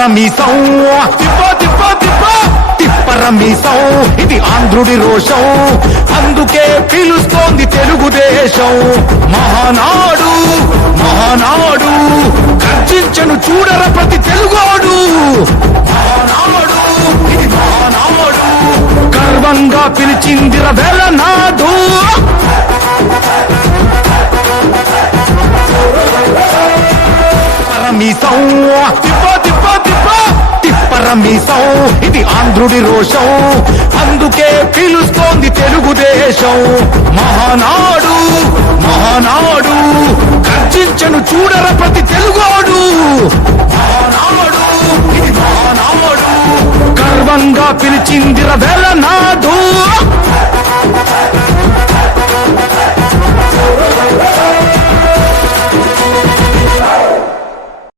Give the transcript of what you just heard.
పరమిసౌ పరమిసౌ ఇది ఆంధ్రుడి రోషం అందుకే పిలుస్తోంది తెలుగుదేశం మహానాడు మహానాడు కర్జించను చూడర ప్రతి తెలుగోడు మహానాడు ఇది మహానాడు గర్వంగా పిలిచిందిర వెళ్ళనాడు పరమిసౌ మీసౌ ఇది ఆంధ్రుడి రోషం అందుకే పిలుస్తోంది తెలుగుదేశం మహానాడు మహానాడు కర్చించను చూడర ప్రతి తెలుగోడు మహానాడు ఇది మహానాడు గర్వంగా పిలిచిందిర వెళ్ళనాడు